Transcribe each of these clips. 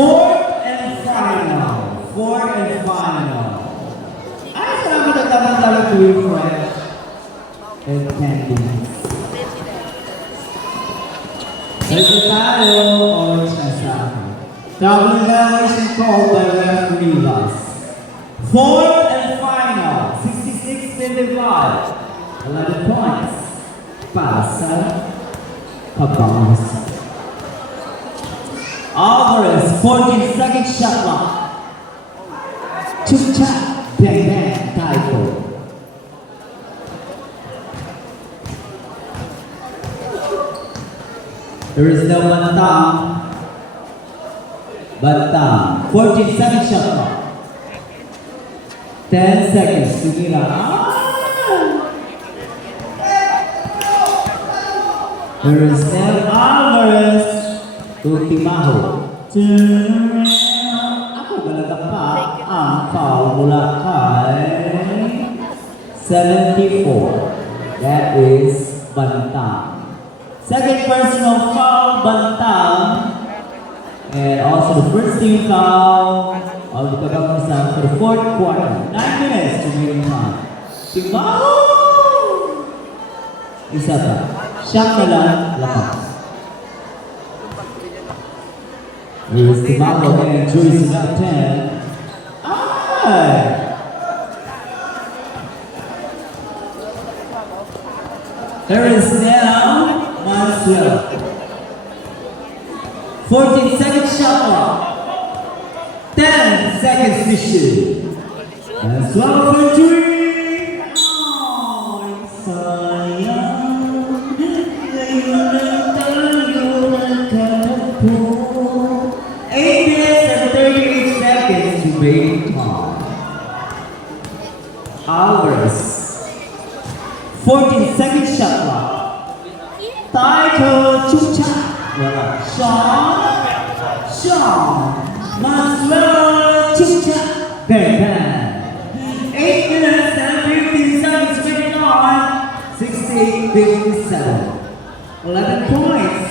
Fourth and final. Fourth and final. Ay, salamat at tamang-tamang tuwing friend. And candy. Pwede tayo o siya sa akin. Double evaluation called by referee Ross. Fourth and final. 66-55. 11 points. Pasa. Pabangos. Alvarez, 14-second shot clock. Chup-chap, bang-bang, taiko. There is no bantang. Bantang, 14-second shot clock. 10 seconds, tumira. There is no Alvarez. Timaho. Ako talaga pa ang foul mula kay 74. That is Bantang. Second personal foul, Bantang. And also the first team foul of the Kabakusan for the fourth quarter. 9 minutes to remaining time. Timaho! Isa pa. Siyang na lang, lakas. Here's Timaho and Joyce number 10. There is now Mansell. 14-second shot clock. 10 seconds to shoot. And swallow for three. Alvarez. 14-second shot clock. Taiko Chucha. Sean. Maxwell Chucha. Bang bang. 8 minutes and 15 seconds remaining on. 16-57. 11 points.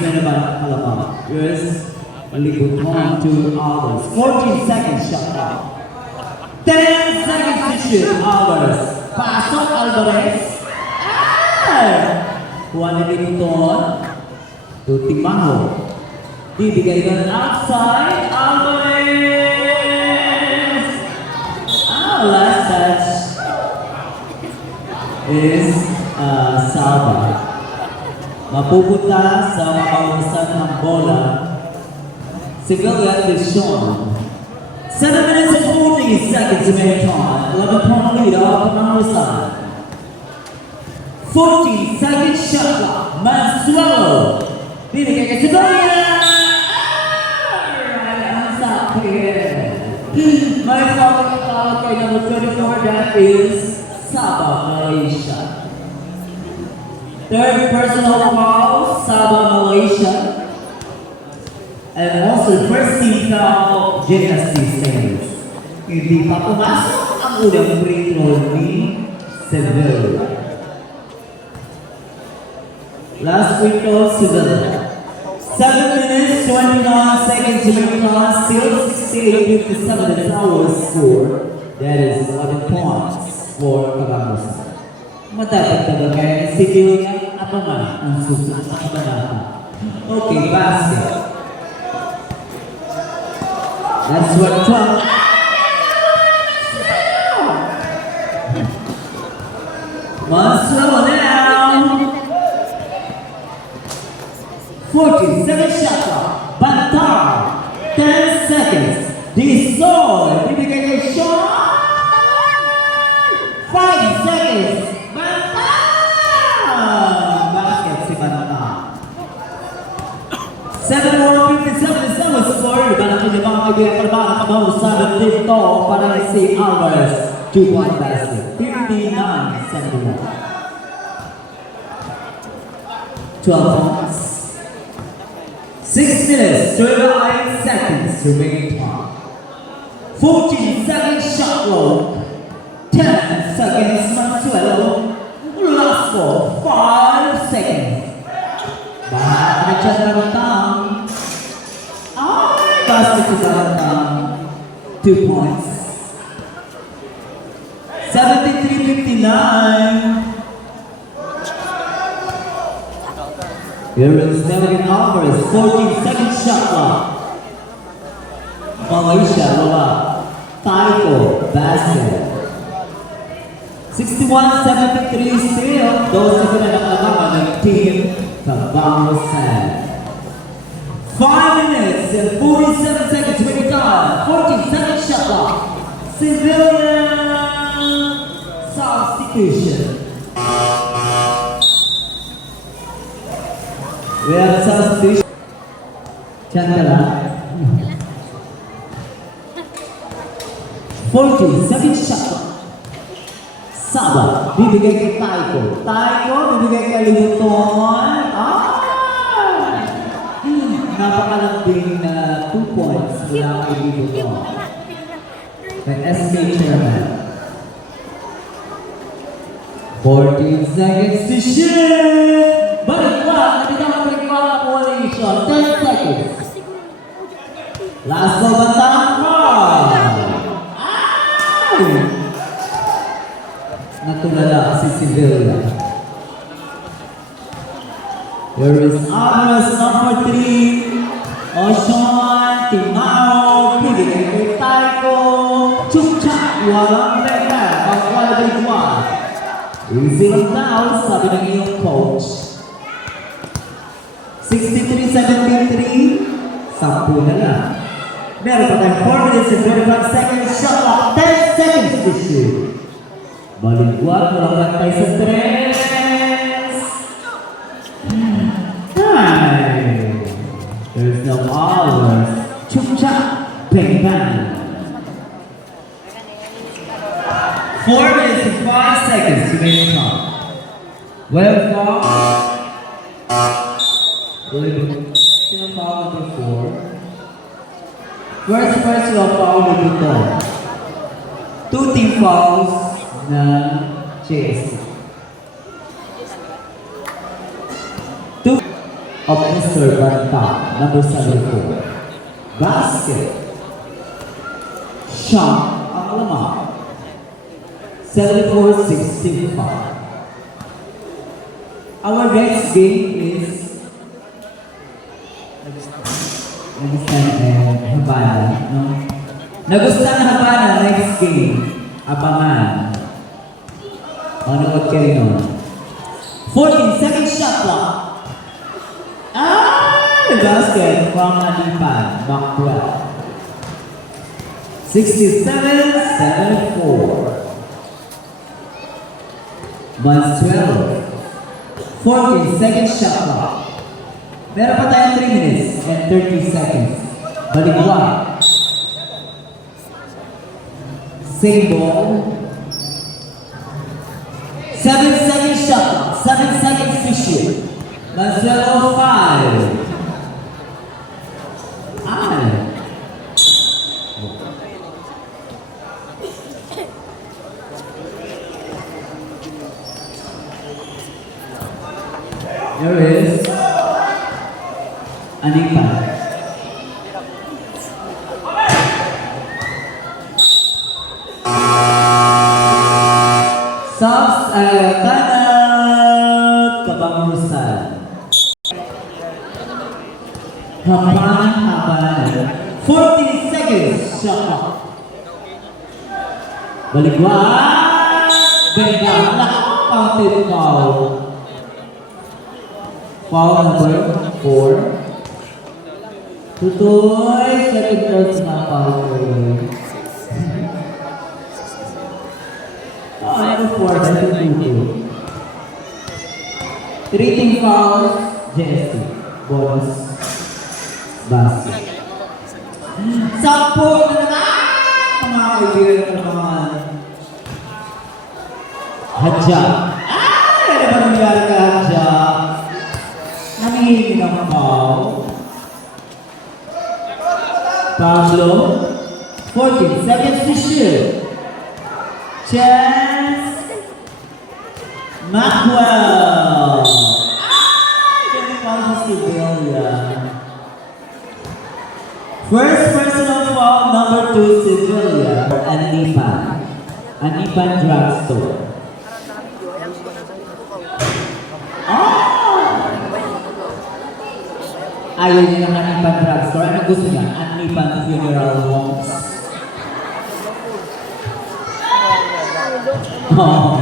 Here's a little point to Alvarez. 14-second shot clock. 10 seconds to shoot, Alvarez. Pasok, Alvarez. Kuha na Newton. To Timaho. Bibigay ka ng outside, Alvarez. Last touch is Salva. Mapupunta sa makausan ng bola. Civilian is Sean. 7 minutes and 40 seconds to make time. 11-point lead off on our side. 14-second shot clock. Mansuelo. Bibigay ka sa Doria. Hands up here. May foul kay number 24. That is Saba, Malaysia. Third personal foul, Saba, Malaysia. And also the first team foul, JSC Saints. Hindi pa pumasok ang unang free throw ni Seville. Last free throw, Seville. 7 minutes, 29 seconds to make on. Still 68-57, that's our score. That is 11 points for Kabakusan. Madapat na ba kaya Seville niya? Ako nga ang susunod sa kabanata. Okay, basket. That's what Trump. Mansell now. 14-second shot clock. Bantar. 10 seconds. Disoy. Bibigay kay Sean. 5 seconds. Bantar. Basket si Bantar. 7 more 57 seconds score. Balakin niyo mga kaibigan para makabahusan dito para si Alvarez. 2-point basket. 59-71. 12 points. 6 minutes, 39 seconds remaining time. 14-second shot clock. 10 seconds, Mansuelo. Last ball, 5 seconds. Bahat na dyan na Bantang. Ay, basket Gonzalez is on 2 points. 73-59. Here is Melvin Alvarez, 14-second shot clock. Malaysia, wala. Taiko, basket. 61-73 still. Those are the team Tabang San. 5 minutes and 47 seconds to time. 14-second shot clock. Civilian substitution. We have substitution. Chandala. 14-second shot clock. Saba, bibigay kay Taiko. Taiko, bibigay kay Libuton. Napakalambing na 2 points mula kay Libuton. Kay SK Chairman. 14 seconds to shoot! Balikwak! Nabigyan ng balikwak ang coalition. 10 seconds. Last ball bantang card. Natulala si Sevilla. There is Alvarez number 3. Oshan, Timao, bibigay kay Taiko. Chukchak, walang beka. Pag-1-1. Easy lang now, sabi ng iyong coach. 63-73. 10 na lang. Meron pa tayong 4 minutes and 35 seconds. Shot clock, 10 seconds to shoot. Balikwak, walang bantay sa tres. There's no hours. Chukchak, peng-bang. 4 minutes and 5 seconds to make it count. Well foul. Still foul number 4. First personal foul number 2. 2 team fouls na JSC. 2 of Mr. Banta, number 74. Basket. Shot ang lamang. 74-65. Our next game is Habana, no? Nagustuhan na Habana next game. Abangan. Manood kayo nun. 14-second shot clock. Basket from Alipan, Macwell. 67-74. Minus 12. 14-second shot clock. Meron pa tayong 3 minutes and 30 seconds. Balikwak. Same ball. 7-second shot clock. 7 seconds to shoot. Marcelo 5. There is Anika. Subs Tanat Kabangusan. Habana. 40 seconds. Shot clock. Balikwak. Benda. Counted foul. Foul number 4. Tutoy, second first na foul ko yun. Number 4, second tutoy. 3 team fouls, JSC. Bonus. Basket. 10 na naman! Mga kaibigan ng mga Hadja. Ano ba nangyari ka, Hadja? Nangihingi ng foul. Pablo, 14 seconds to shoot. Chance. Macwell. Ganun pa sa Sevilla. First number 2, Sevilla, Anipan. Anipan Drugstore. Ayaw niya ng Anipan Drugstore. Ano gusto niya? Anipan Funeral Homes. Oh.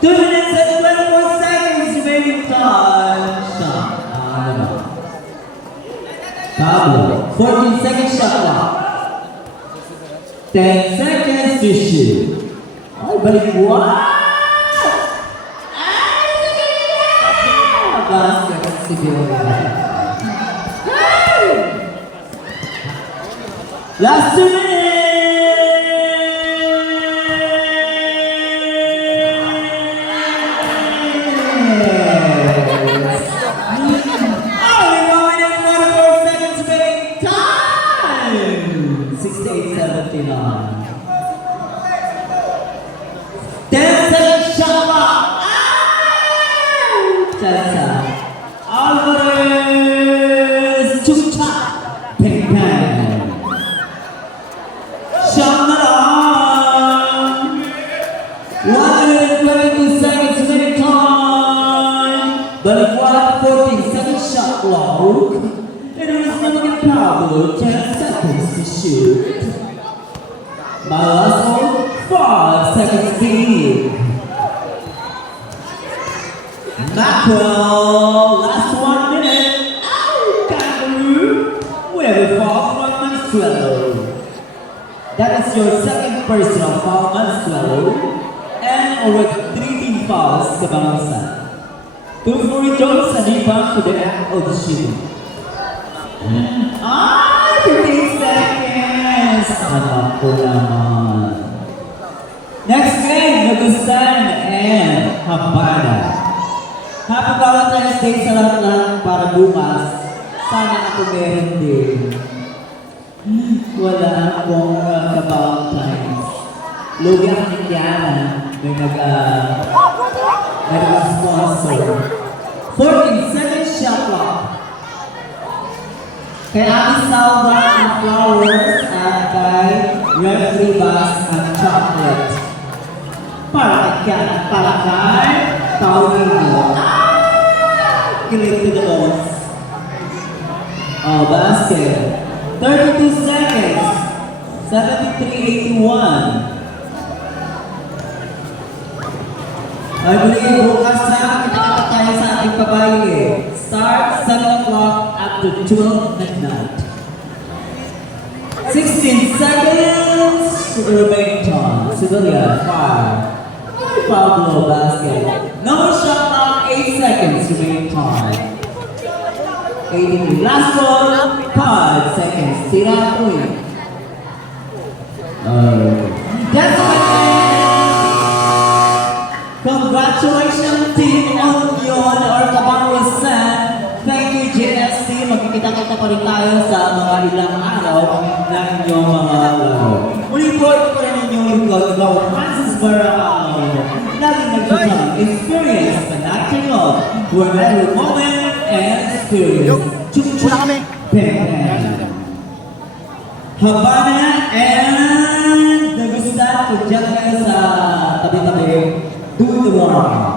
2 minutes and 24 seconds remaining time. Shot. Pablo. 14 seconds shot clock. 10 seconds to shoot. Ay, balik. Wow! Basket si Bill. Last 2 minutes! Only 1 minute and 44 seconds remaining time! 68-79. 10 seconds shot clock! Cha-cha. Alvarez! Chucha! Ping pang! Shot na lang! 122 seconds remaining time! Balik 14 seconds shot clock. It is looking at Pablo, 10 seconds to shoot. Malasco, 5 seconds to lead. Mackerel, last 1 minute. Ow, Kangaroo! We have a foul from Mansuelo. That is your second personal foul, Mansuelo. And already 3 team fouls sa bangsa. 2 for returns and rebound for the act of the shooting. 15 seconds! Anak ko naman. Next game, Nagustan and Habana. Happy Valentine's Day sa lahat-lahat para bukas. Sana ako meron din. Wala akong ka-Valentine's. Lugi ako ni Kiana. May nag-sponsor. 14 seconds shot clock. Kay Ate Salva ang flowers at kay Referee Bass ang chocolate. Para kay Kiana, para kay Paulino. Kilig to the bones. Oh, basket. 32 seconds. 73-81. I believe bukas na kita tayo sa ating pabayle. Start 7 o'clock up to 12 midnight. 16 seconds remaining time. Sevilla, 5. Pablo basket. No shot clock, 8 seconds remaining time. 83. Last ball, 5 seconds. Tira point. That's it. Congratulations Team Union or Cabanatuan. Thank you JST. Magkikita-kita pa rin tayo sa mga ilang araw ng inyong mga laro. Muli po ito pa rin inyong lingkod, Francis Barao. Laging nagsasang experience connecting love where every moment and experience. Chuk-chuk, Peng-peng. Habana and Nagustan, kung dyan kayo sa tabi-tabi, do the one.